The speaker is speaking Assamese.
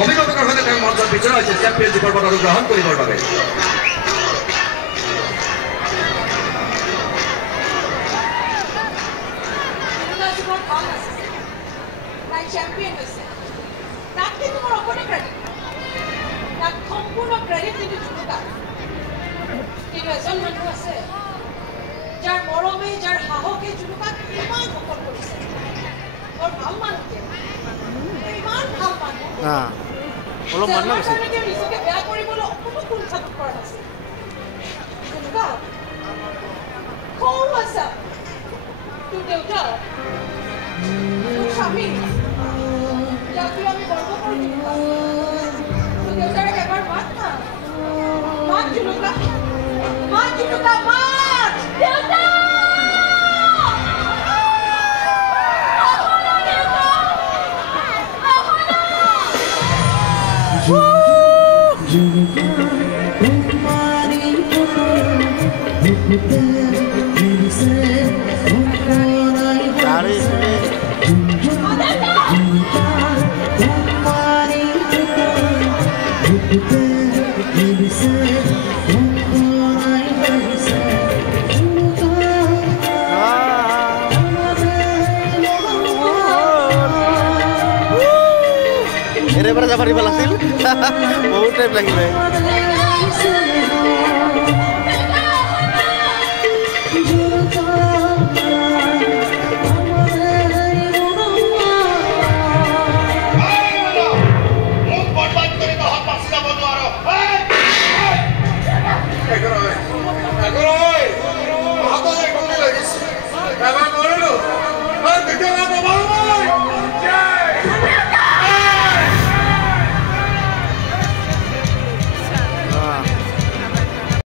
অভিভাৱকৰ সৈতে তেওঁ মঞ্চত বিচৰা হৈছে চেম্পিয়নশ্বিপৰ পদক গ্ৰহণ কৰিবৰ বাবে। চেম্পিয়ন হৈছে তাক কিন্তু মোৰ অকণে ক্ৰেডিট তাক সম্পূৰ্ণ ক্ৰেডিট কিন্তু জুনুকা। কিন্তু এজন মানুহ আছে যাৰ মৰমে যাৰ সাহসে জুনুকাক ইমান সফল কৰিছে। বৰ ভাল মানুহ ইমান ভাল মানুহ তেওঁ নিজকে বেয়া কৰিবলৈ অকণো কুণ্ঠাবোধ কৰা নাছিল। জুনুকা সৰু আছা তোৰ দেউতা তোৰ স্বামী যাকে আমি গর্ব করি তো দেউতার একবার মাত না মাত জুনুকা মাত জুনুকা মাত দেউতা Ini pada safari balasil, mau time lagi nih.